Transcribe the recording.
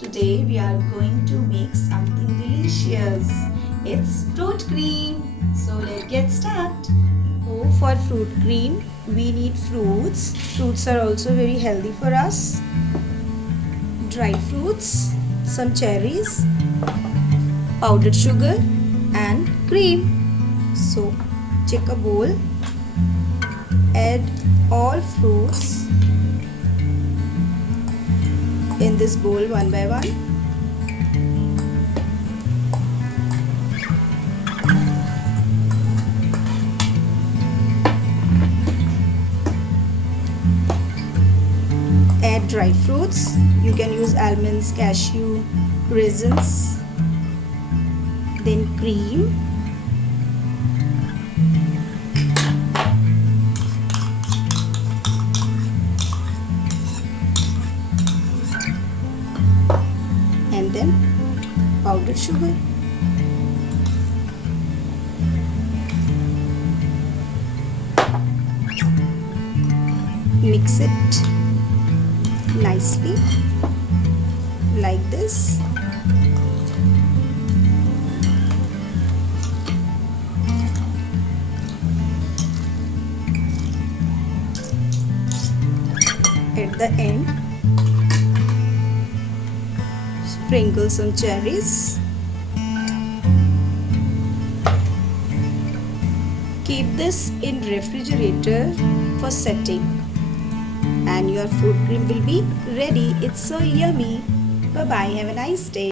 Today we are going to make something delicious. It's fruit cream. So let's get started. So for fruit cream, we need fruits. Fruits are also very healthy for us. Dry fruits, some cherries, powdered sugar and cream. So take a bowl, add all fruits in this bowl one by one. Add dry fruits. You can use almonds, cashew, raisins. Then cream. And then powdered sugar. Mix it nicely like this. At the end, sprinkle some cherries. Keep this in refrigerator for setting and your fruit cream will be ready. It's so yummy. Bye bye. Have a nice day.